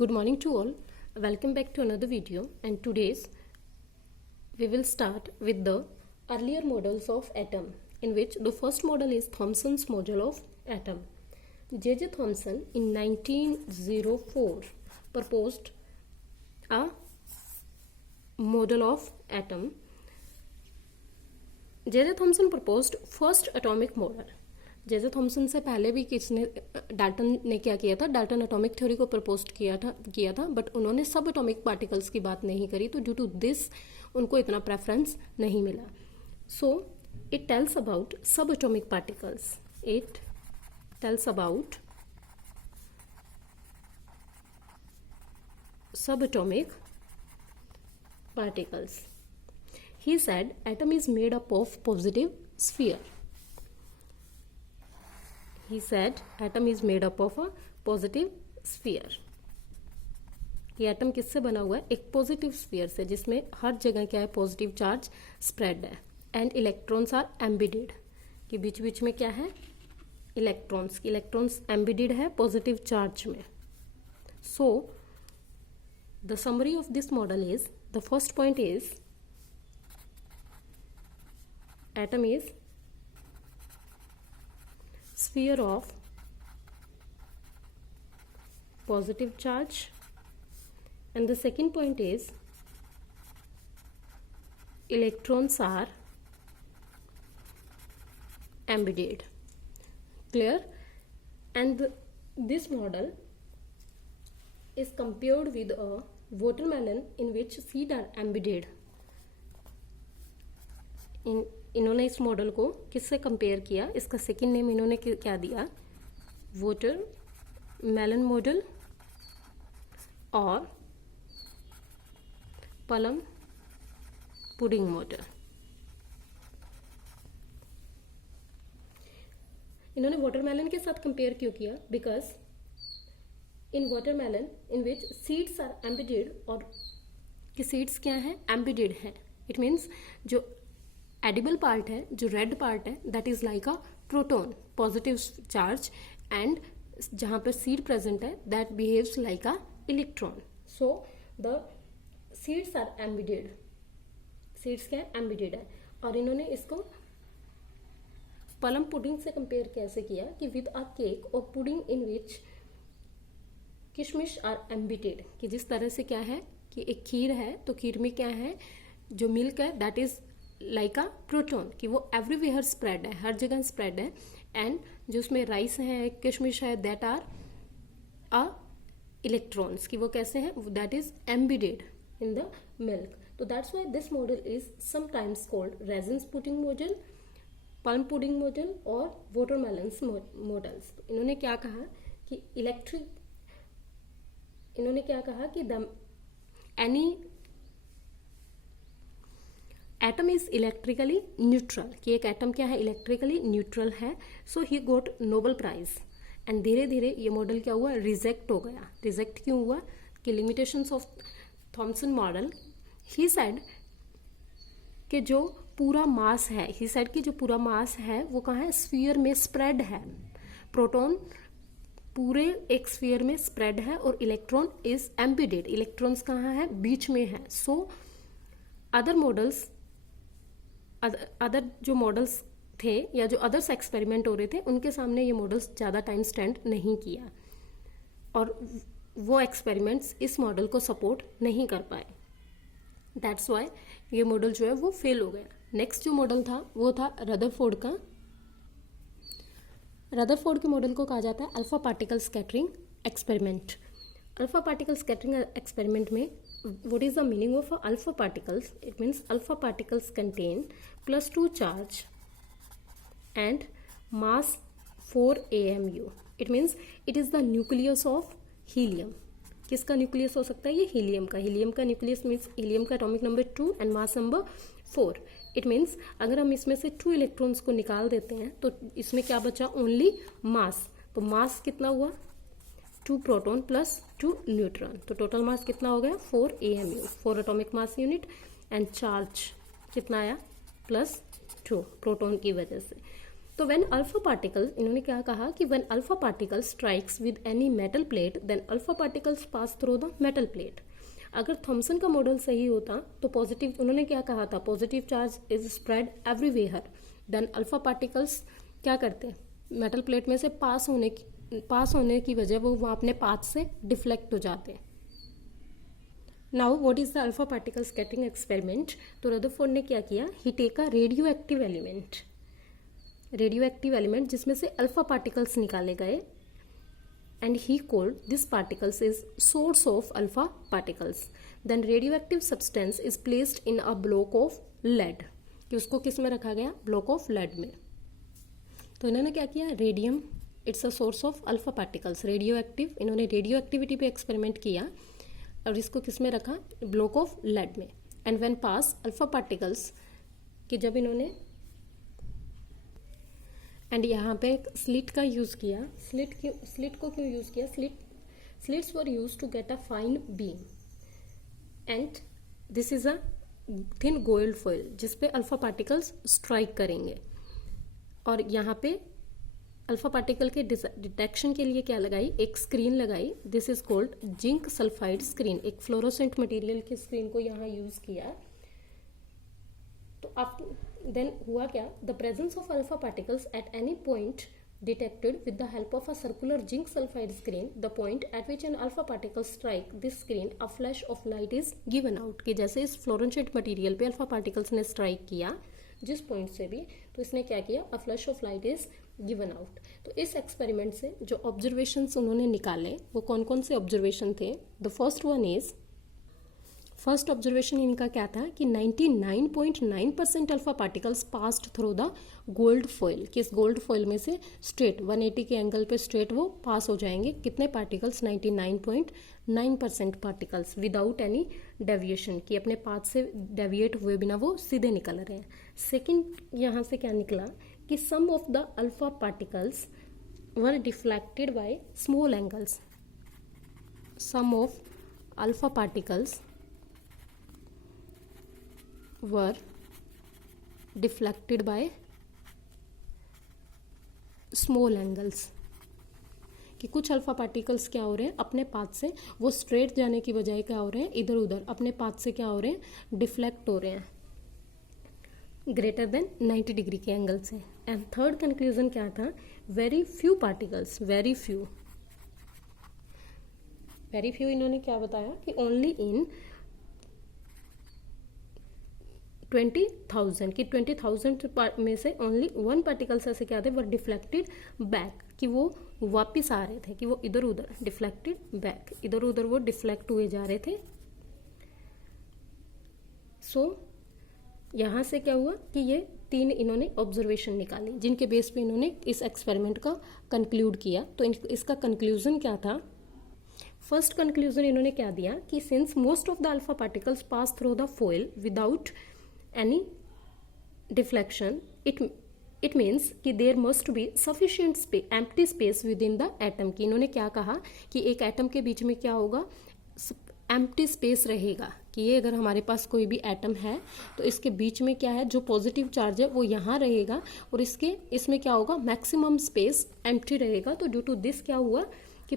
Good morning to all. Welcome back to another video, and today's we will start with the earlier models of atom, in which the first model is Thomson's model of atom. J.J. Thomson in 1904 proposed a model of atom. J.J. Thomson proposed first atomic model. J Thomson से पहले भी किसने Dalton ने क्या किया था, Dalton atomic theory को propose किया था बट उन्होंने सब एटॉमिक पार्टिकल्स की बात नहीं करी, तो ड्यू टू दिस उनको इतना प्रेफरेंस नहीं मिला. सो इट टेल्स अबाउट सब atomic particles. It tells about सब atomic particles. He said atom is made up of positive sphere. He said atom is made up of a positive sphere. ये atom किससे बना हुआ है? एक positive sphere से, जिसमें हर जगह क्या है, पॉजिटिव चार्ज स्प्रेड है. एंड इलेक्ट्रॉन्स आर एम्बिडेड, कि बीच बीच में क्या है, इलेक्ट्रॉन्स एम्बिडेड है पॉजिटिव चार्ज में. So the summary of this model is, the first point is atom is sphere of positive charge, and the second point is electrons are embedded. Clear? And this model is compared with a watermelon in which seeds are embedded. इन्होंने इस model को किससे compare किया? इसका second name इन्होंने क्या दिया? Water melon model और प्लम पुडिंग मॉडल. इन्होंने वाटरमेलन के साथ कंपेयर क्यों किया? Because in watermelon in which seeds are embedded, और कि सीड्स क्या है, एम्बिडेड है. इट मीन्स जो एडिबल पार्ट है, जो रेड पार्ट है, that is like a proton, positive charge, and जहां पर सीड प्रेजेंट है that behaves like a electron. So the seeds are embedded. Seeds क्या है, एम्बिडेड है. और इन्होंने इसको प्लम पुडिंग से कंपेयर कैसे किया? कि विद अ केक और पुडिंग इन विच किशमिश आर एम्बिडेड, कि जिस तरह से क्या है कि एक खीर है, तो खीर में क्या है, जो मिल्क है that is like a proton, कि वो एवरीवेयर स्प्रेड है, हर जगह स्प्रेड है. एंड जो उसमें राइस है, किशमिश है, दैट आर अ इलेक्ट्रॉन्स, कि वो कैसे हैं, that is embedded in the milk. तो that's why this model is sometimes called raisins pudding model, plum pudding model और वाटरमेलन्स मॉडल्स. इन्होंने क्या कहा कि इन्होंने क्या कहा कि any atom is electrically neutral, कि एक एटम क्या है, इलेक्ट्रिकली न्यूट्रल है. So he got Nobel prize. And धीरे धीरे ये मॉडल क्या हुआ, रिजेक्ट हो गया. रिजेक्ट क्यों हुआ? कि limitations of Thompson model. He said कि जो पूरा मास है, ही सेड कि जो पूरा मास है वो कहाँ है, स्फीयर में स्प्रेड है. प्रोटॉन पूरे एक स्फीयर में स्प्रेड है और इलेक्ट्रॉन इज एम्बिडेड. इलेक्ट्रॉन्स कहाँ है, बीच में है. सो अदर मॉडल्स, अदर जो मॉडल्स थे या जो अदर्स एक्सपेरिमेंट हो रहे थे, उनके सामने ये मॉडल्स ज़्यादा टाइम स्टैंड नहीं किया, और वो एक्सपेरिमेंट्स इस मॉडल को सपोर्ट नहीं कर पाए. दैट्स वाई ये मॉडल जो है वो फेल हो गया. नेक्स्ट जो मॉडल था वो था रदरफोर्ड का. रदरफोर्ड के मॉडल को कहा जाता है alpha particle scattering experiment. Alpha particle scattering experiment में what is the meaning of alpha particles? It means alpha particles contain +2 charge and mass 4 AMU. It means it is the nucleus of helium. किसका nucleus हो सकता है? ये helium का. Helium का nucleus means helium का atomic number 2 and mass number 4. It means अगर हम इसमें से 2 इलेक्ट्रॉन्स को निकाल देते हैं तो इसमें क्या बचा? ओनली मास. तो मास कितना हुआ? 2 प्रोटॉन प्लस 2 न्यूट्रॉन. तो टोटल मास कितना हो गया? 4 AMU, 4 atomic mass unit. And charge कितना आया? +2 प्रोटॉन की वजह से. सो व्हेन अल्फा पार्टिकल, इन्होंने क्या कहा कि when alpha particle strikes with any metal plate then alpha particles pass through the metal plate. अगर थॉमसन का मॉडल सही होता तो पॉजिटिव, उन्होंने क्या कहा था, positive charge is spread everywhere, then alpha particles क्या करते, मेटल प्लेट में से पास होने की वजह वो वहाँ अपने पाथ से डिफ्लेक्ट हो जाते। Now what is the alpha particle scattering experiment. तो रदरफोर्ड ने क्या किया, he take a radioactive element जिसमें से अल्फा पार्टिकल्स निकाले गए, and he called this particles is source of alpha particles. Then radioactive substance is placed in a block of lead, कि उसको किस में रखा गया, ब्लॉक ऑफ लेड में। तो इन्होंने क्या किया, radium it's a source of alpha particles, radio active, इन्होंने रेडियो एक्टिविटी पे एक्सपेरिमेंट किया और इसको किस में रखा, ब्लॉक ऑफ लेड में। And when pass alpha particles, कि जब इन्होंने, एंड यहाँ पे एक स्लिट का यूज किया, स्लिट को क्यों यूज किया, slits were used to get a fine beam, and this is a thin gold foil जिसपे अल्फा पार्टिकल्स स्ट्राइक करेंगे। और यहाँ पे अल्फा पार्टिकल के डिटेक्शन के लिए क्या लगाई, एक स्क्रीन लगाई, this is called zinc sulphide screen, एक फ्लोरोसेंट मटेरियल की स्क्रीन को यहाँ यूज किया। तो आफ्टर देन हुआ क्या, the presence of alpha particles at any point detected with the help of a circular zinc sulfide screen, the point at which an alpha particle strike this screen, a flash of light is given out। कि जैसे इस fluorescent material पे alpha particles ने strike किया जिस point से भी, तो इसने क्या किया, a flash of light is given out. तो इस एक्सपेरिमेंट से जो ऑब्जर्वेशंस उन्होंने निकाले वो कौन कौन से ऑब्जर्वेशन थे। द फर्स्ट ऑब्जर्वेशन इनका क्या था कि 99.9% alpha particles passed through the gold foil, कि इस गोल्ड फॉइल में से स्ट्रेट 180 के एंगल पे स्ट्रेट वो पास हो जाएंगे। कितने particles, 99.9% particles without any deviation, कि अपने पाथ से डेविएट हुए बिना वो सीधे निकल रहे हैं। सेकेंड यहाँ से क्या निकला कि some of the alpha particles were deflected by small angles, some of alpha particles were deflected by small angles, कि कुछ अल्फा पार्टिकल्स क्या हो रहे हैं, अपने पाथ से वो स्ट्रेट जाने की बजाय क्या हो रहे हैं, इधर उधर अपने पाथ से क्या हो रहे हैं, डिफ्लेक्ट हो रहे हैं ग्रेटर देन 90 डिग्री के एंगल से। एंड थर्ड कंक्लूजन क्या था, very few particles, very few इन्होंने क्या बताया कि ओनली इन 20,000, कि 20,000 में से ओनली 1 पार्टिकल्स ऐसे क्या थे, वो डिफ्लेक्टेड बैक, कि वो वापस आ रहे थे, कि वो इधर उधर डिफ्लेक्टेड बैक, इधर उधर वो डिफ्लेक्ट हुए जा रहे थे। सो यहाँ से क्या हुआ कि ये 3 इन्होंने ऑब्जर्वेशन निकाली जिनके बेस पे इन्होंने इस एक्सपेरिमेंट का कंक्लूड किया। तो इसका कंक्लूजन क्या था, फर्स्ट कंक्लूजन इन्होंने क्या दिया कि since most of the alpha particles pass through the foil without any deflection, it means कि there must be sufficient empty space within the atom, कि इन्होंने क्या कहा कि एक एटम के बीच में क्या होगा, एम्प्टी स्पेस रहेगा, कि ये अगर हमारे पास कोई भी एटम है तो इसके बीच में क्या है, जो पॉजिटिव चार्ज है वो यहाँ रहेगा और इसमें क्या होगा, मैक्सिमम स्पेस एम्प्टी रहेगा। तो ड्यू टू दिस क्या हुआ कि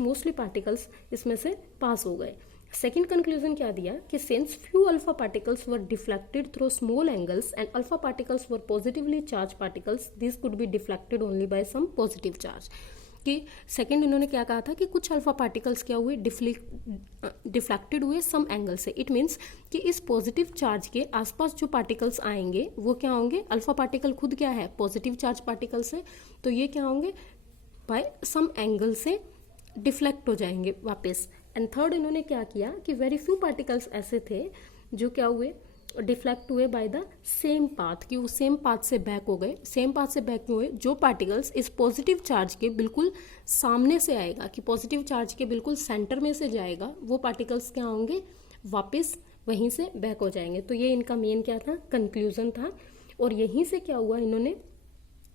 मोस्टली पार्टिकल्स इसमें से पास हो गए। सेकेंड कंक्लूजन क्या दिया कि since few alpha particles were deflected through small angles and alpha particles were positively charge particles, this could be deflected only by some positive charge. कि सेकेंड इन्होंने क्या कहा था कि कुछ अल्फा पार्टिकल्स क्या हुए, डिफ्लेक्टेड हुए सम एंगल से। इट मीन्स कि इस पॉजिटिव चार्ज के आसपास जो पार्टिकल्स आएंगे वो क्या होंगे, अल्फा पार्टिकल खुद क्या है, पॉजिटिव चार्ज पार्टिकल्स है, तो ये क्या होंगे, बाय सम एंगल से डिफ्लेक्ट हो जाएंगे वापस। एंड थर्ड इन्होंने क्या किया कि वेरी फ्यू पार्टिकल्स ऐसे थे जो क्या हुए, डिफ्लेक्ट हुए बाय द सेम पाथ, कि वो सेम पाथ से बैक हो गए। सेम पाथ से बैक हुए जो पार्टिकल्स इस पॉजिटिव चार्ज के बिल्कुल सामने से आएगा, कि पॉजिटिव चार्ज के बिल्कुल सेंटर में से जाएगा, वो पार्टिकल्स क्या होंगे, वापस वहीं से बैक हो जाएंगे। तो ये इनका मेन क्या था, कंक्लूजन था। और यहीं से क्या हुआ, इन्होंने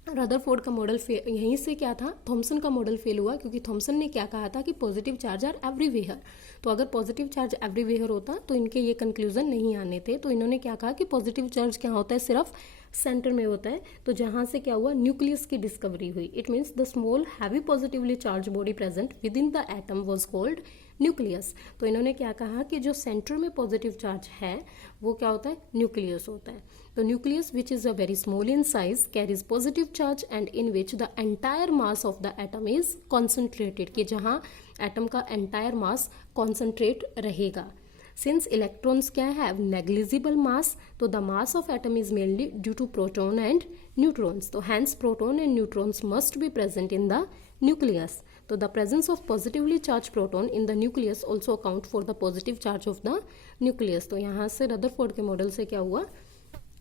रदरफोर्ड का मॉडल यहीं से क्या था, थॉमसन का मॉडल फेल हुआ, क्योंकि थॉमसन ने क्या कहा था कि पॉजिटिव चार्ज आर एवरीवेयर। तो अगर पॉजिटिव चार्ज एवरीवेयर होता तो इनके ये कंक्लूजन नहीं आने थे। तो इन्होंने क्या कहा कि पॉजिटिव चार्ज क्या होता है, सिर्फ सेंटर में होता है, तो जहां से क्या हुआ, न्यूक्लियस की डिस्कवरी हुई। It means the small heavy positively charge body present with in the atom was called nucleus. तो इन्होंने क्या कहा कि जो सेंटर में पॉजिटिव चार्ज है वो क्या होता है, न्यूक्लियस होता है। तो nucleus which is a very small in size carries positive charge and in which the entire mass of the atom is concentrated, कि जहां एटम का एंटायर मास कॉन्सेंट्रेट रहेगा। Since electrons क्या have negligible mass, तो the mass of atom is mainly due to proton and neutrons. तो hence proton and neutrons must be present in the nucleus. तो the presence of positively charged proton in the nucleus also account for the positive charge of the nucleus. तो यहाँ से Rutherford के model से क्या हुआ,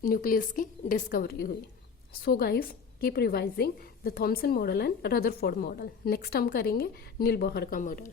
nucleus की discovery हुई। So guys, keep revising the Thomson model and Rutherford model. Next हम करेंगे नील बोहर का मॉडल।